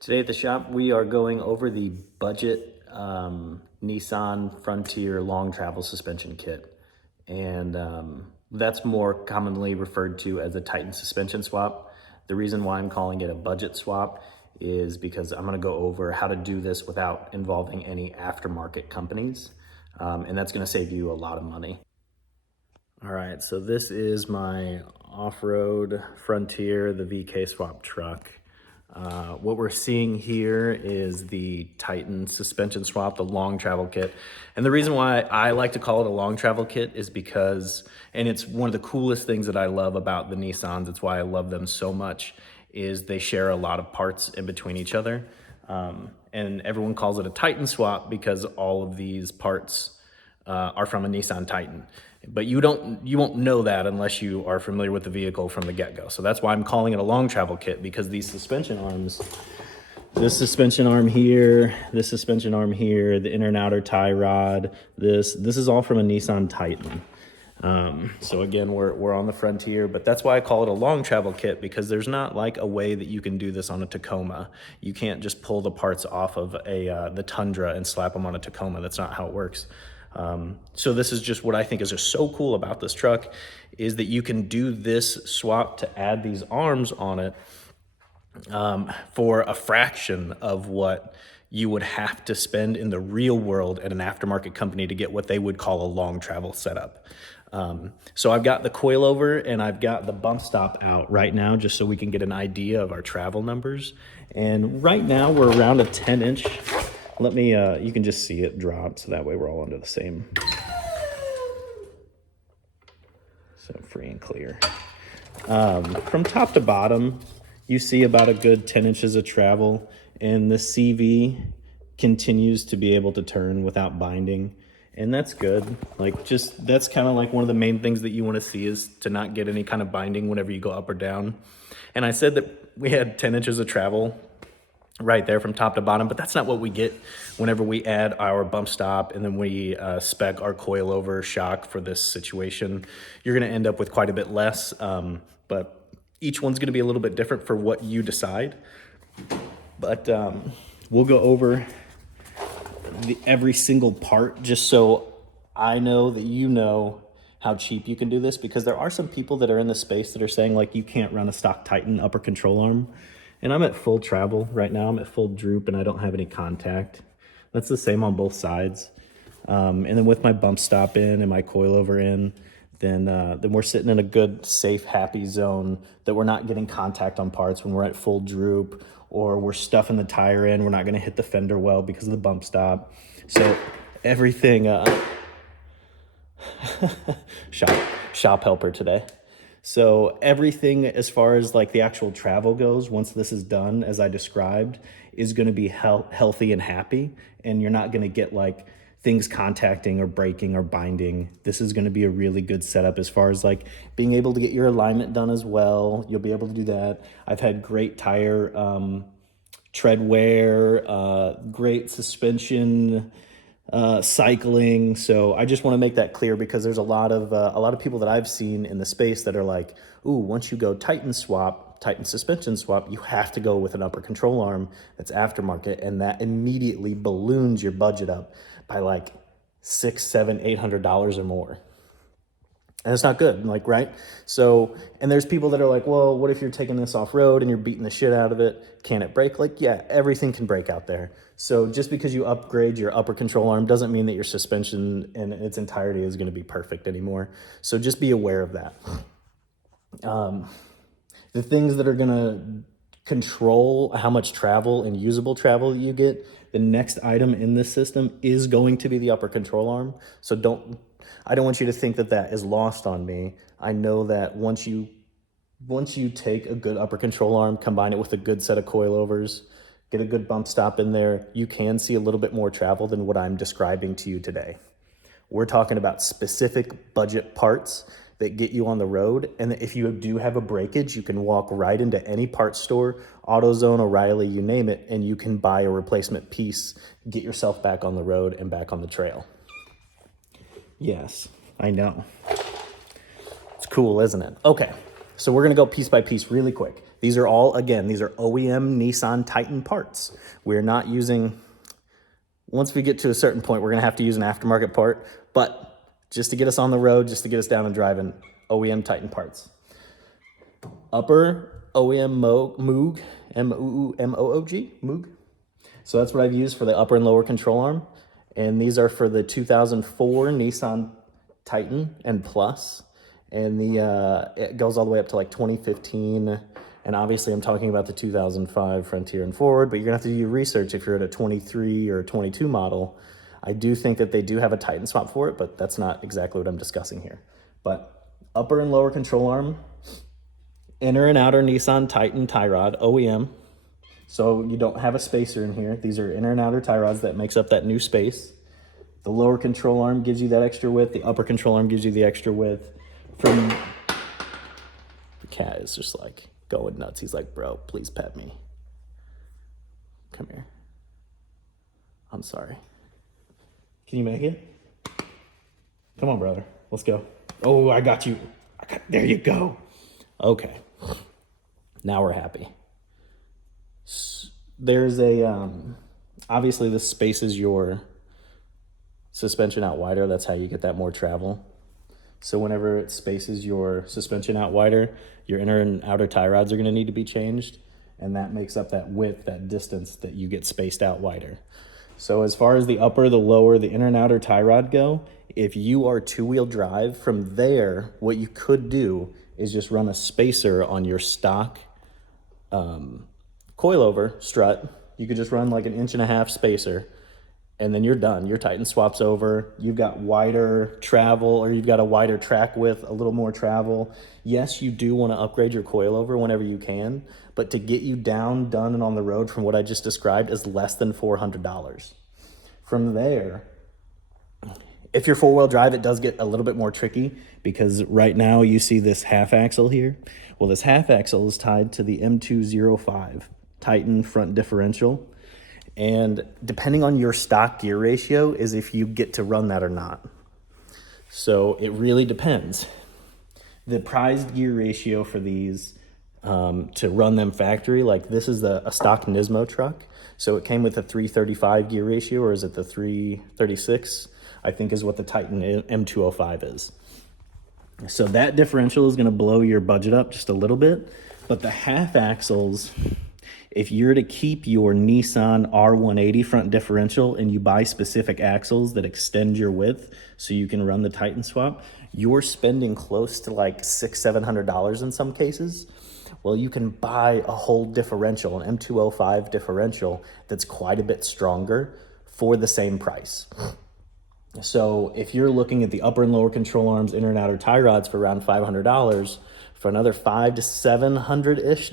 Today at the shop, we are going over the budget Nissan Frontier long travel suspension kit. And that's more commonly referred to as a Titan suspension swap. The reason why I'm calling it a budget swap is because I'm gonna go over how to do this without involving any aftermarket companies. And that's gonna save you a lot of money. All right, so this is my off-road Frontier, the VK swap truck. What we're seeing here is the Titan suspension swap, the long travel kit. And the reason why I like to call it a long travel kit is because, and it's one of the coolest things that I love about the Nissans, it's why I love them so much, is they share a lot of parts in between each other. And everyone calls it a Titan swap because all of these parts are from a Nissan Titan. But you won't know that unless you are familiar with the vehicle from the get-go. So that's why I'm calling it a long travel kit, because these suspension arms, this suspension arm here, this suspension arm here, the inner and outer tie rod, this is all from a Nissan Titan. So again, we're on the Frontier, but that's why I call it a long travel kit, because there's not like a way that you can do this on a Tacoma. You can't just pull the parts off of the Tundra and slap them on a Tacoma. That's not how it works. So this is just what I think is just so cool about this truck, is that you can do this swap to add these arms on it for a fraction of what you would have to spend in the real world at an aftermarket company to get what they would call a long travel setup. So I've got the coilover and I've got the bump stop out right now, just so we can get an idea of our travel numbers. And right now we're around a 10-inch. Let me, you can just see it drop, so that way we're all under the same. So free and clear. From top to bottom, you see about a good 10 inches of travel, and the CV continues to be able to turn without binding. And that's good. Like, just, that's kind of like one of the main things that you want to see, is to not get any kind of binding whenever you go up or down. And I said that we had 10 inches of travel right there from top to bottom, but that's not what we get whenever we add our bump stop and then we spec our coilover shock for this situation. You're gonna end up with quite a bit less, but each one's gonna be a little bit different for what you decide. But we'll go over every single part, just so I know that you know how cheap you can do this, because there are some people that are in the space that are saying, like, you can't run a stock Titan upper control arm. And I'm at full travel right now. I'm at full droop and I don't have any contact. That's the same on both sides. And then with my bump stop in and my coilover in, then we're sitting in a good, safe, happy zone that we're not getting contact on parts when we're at full droop, or we're stuffing the tire in. We're not gonna hit the fender well because of the bump stop. So everything, shop helper today. So everything as far as like the actual travel goes, once this is done, as I described, is going to be healthy and happy. And you're not going to get like things contacting or breaking or binding. This is going to be a really good setup as far as like being able to get your alignment done as well. You'll be able to do that. I've had great tire tread wear, great suspension cycling. So I just want to make that clear, because there's a lot of people that I've seen in the space that are like, ooh, once you go Titan suspension swap, you have to go with an upper control arm that's aftermarket, and that immediately balloons your budget up by like $600, $700, $800 or more. And it's not good, like, right? So, and there's people that are like, well, what if you're taking this off-road and you're beating the shit out of it? Can it break? Like, yeah, everything can break out there. So just because you upgrade your upper control arm doesn't mean that your suspension in its entirety is going to be perfect anymore. So just be aware of that. The things that are going to control how much travel and usable travel you get, the next item in this system is going to be the upper control arm. So I don't want you to think that that is lost on me. I know that once you take a good upper control arm, combine it with a good set of coilovers, get a good bump stop in there, you can see a little bit more travel than what I'm describing to you today. We're talking about specific budget parts that get you on the road. And if you do have a breakage, you can walk right into any parts store, AutoZone, O'Reilly, you name it, and you can buy a replacement piece, get yourself back on the road and back on the trail. Yes, I know. It's cool, isn't it? Okay, so we're gonna go piece by piece really quick. These are all, again, these are OEM Nissan Titan parts. We're not using, once we get to a certain point, we're gonna have to use an aftermarket part, but just to get us on the road, just to get us down and driving, OEM Titan parts. Upper OEM Moog, M-O-O-G, Moog. So that's what I've used for the upper and lower control arm. And these are for the 2004 Nissan Titan and Plus. And it goes all the way up to like 2015. And obviously I'm talking about the 2005 Frontier and forward, but you're gonna have to do your research if you're at a 23 or a 22 model. I do think that they do have a Titan swap for it, but that's not exactly what I'm discussing here. But upper and lower control arm, inner and outer Nissan Titan tie rod, OEM. So you don't have a spacer in here. These are inner and outer tie rods that makes up that new space. The lower control arm gives you that extra width. The upper control arm gives you the extra width. The cat is just like going nuts. He's like, bro, please pet me. Come here. I'm sorry. Can you make it? Come on, brother. Let's go. Oh, I got you. There you go. Okay. Now we're happy. There's obviously this spaces your suspension out wider. That's how you get that more travel. So whenever it spaces your suspension out wider, your inner and outer tie rods are going to need to be changed. And that makes up that width, that distance that you get spaced out wider. So as far as the upper, the lower, the inner and outer tie rod go, if you are two-wheel drive, from there, what you could do is just run a spacer on your stock coilover strut. You could just run like an 1.5 inch spacer, and then you're done. Your Titan swaps over. You've got wider travel, or you've got a wider track width, a little more travel. Yes, you do want to upgrade your coilover whenever you can, but to get you down, done, and on the road from what I just described is less than $400. From there, if you're four-wheel drive, it does get a little bit more tricky, because right now you see this half axle here. Well, this half axle is tied to the M205 Titan front differential. And depending on your stock gear ratio is if you get to run that or not. So it really depends. The prized gear ratio for these to run them factory, like this is a stock Nismo truck. So it came with a 335 gear ratio, or is it the 336? I think is what the Titan M205 is. So that differential is going to blow your budget up just a little bit. But the half axles, if you're to keep your Nissan R180 front differential and you buy specific axles that extend your width so you can run the Titan swap, you're spending close to like $600-700 in some cases. Well, you can buy a whole differential, an M205 differential that's quite a bit stronger for the same price. So if you're looking at the upper and lower control arms, inner and outer tie rods for around $500, for another $500 to $700-ish,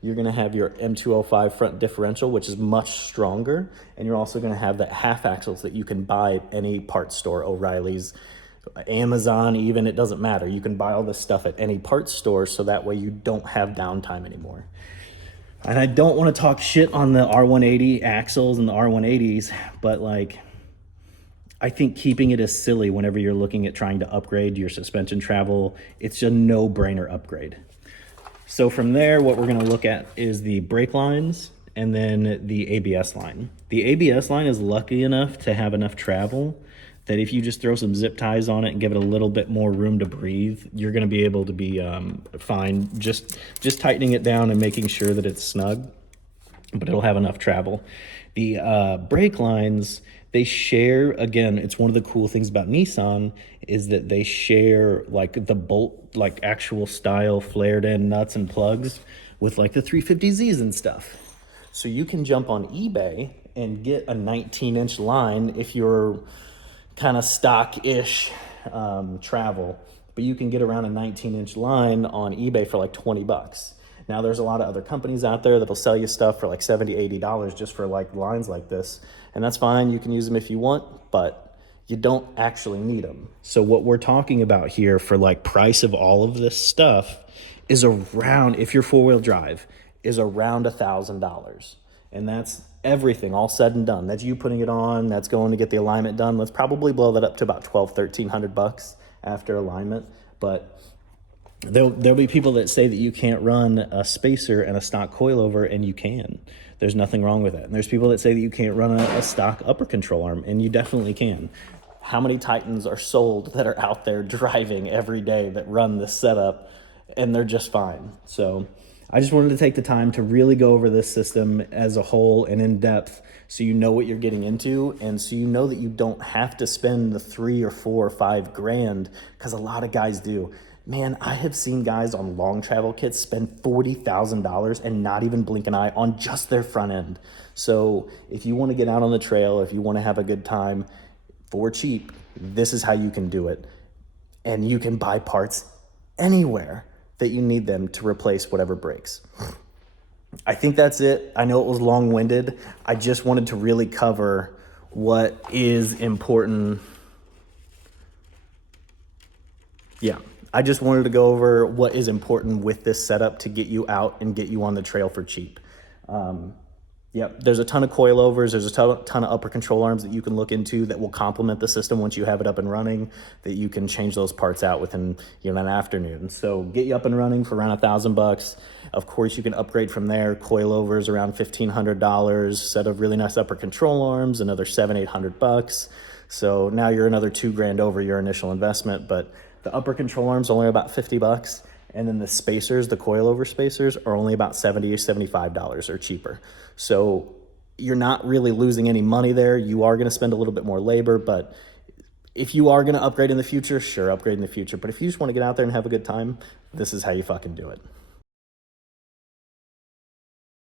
you're going to have your M205 front differential, which is much stronger. And you're also going to have that half axles that you can buy at any parts store, O'Reilly's, Amazon, even, it doesn't matter. You can buy all this stuff at any parts store, so that way you don't have downtime anymore. And I don't want to talk shit on the R180 axles and the R180s, but like, I think keeping it is silly whenever you're looking at trying to upgrade your suspension travel. It's a no-brainer upgrade. So from there, what we're going to look at is the brake lines and then the ABS line. The ABS line is lucky enough to have enough travel that if you just throw some zip ties on it and give it a little bit more room to breathe, you're going to be able to be fine. Just tightening it down and making sure that it's snug, but it'll have enough travel. The brake lines, they share, again, it's one of the cool things about Nissan is that they share like the bolt, like actual style flared end nuts and plugs with like the 350Zs and stuff. So you can jump on eBay and get a 19-inch line if you're kind of stock-ish travel, but you can get around a 19-inch line on eBay for like $20. Now there's a lot of other companies out there that'll sell you stuff for like $70-80 just for like lines like this. And that's fine, you can use them if you want, but you don't actually need them. So what we're talking about here for like price of all of this stuff is around, if you're four-wheel drive, is around $1,000. And that's everything all said and done. That's you putting it on, that's going to get the alignment done. Let's probably blow that up to about $1,200-1,300 after alignment. But There'll be people that say that you can't run a spacer and a stock coilover, and you can. There's nothing wrong with it. And there's people that say that you can't run a stock upper control arm, and you definitely can. How many Titans are sold that are out there driving every day that run this setup, and they're just fine? So I just wanted to take the time to really go over this system as a whole and in depth, so you know what you're getting into, and so you know that you don't have to spend the $3 or $4 or $5 grand, because a lot of guys do. Man, I have seen guys on LongTravel kits spend $40,000 and not even blink an eye on just their front end. So if you want to get out on the trail, if you want to have a good time for cheap, this is how you can do it. And you can buy parts anywhere that you need them to replace whatever breaks. I think that's it. I know it was long-winded. I just wanted to really cover what is important. Yeah, I just wanted to go over what is important with this setup to get you out and get you on the trail for cheap. Yep, there's a ton of coilovers, there's a ton of upper control arms that you can look into that will complement the system once you have it up and running, that you can change those parts out within an afternoon. So get you up and running for around $1,000. Of course, you can upgrade from there. Coilovers around $1,500, set of really nice upper control arms, another $700-800. So now you're another $2 grand over your initial investment, but the upper control arms only about $50. And then the spacers, the coilover spacers, are only about $70 or $75 or cheaper. So you're not really losing any money there. You are going to spend a little bit more labor, but if you are going to upgrade in the future, sure, upgrade in the future. But if you just want to get out there and have a good time, this is how you fucking do it.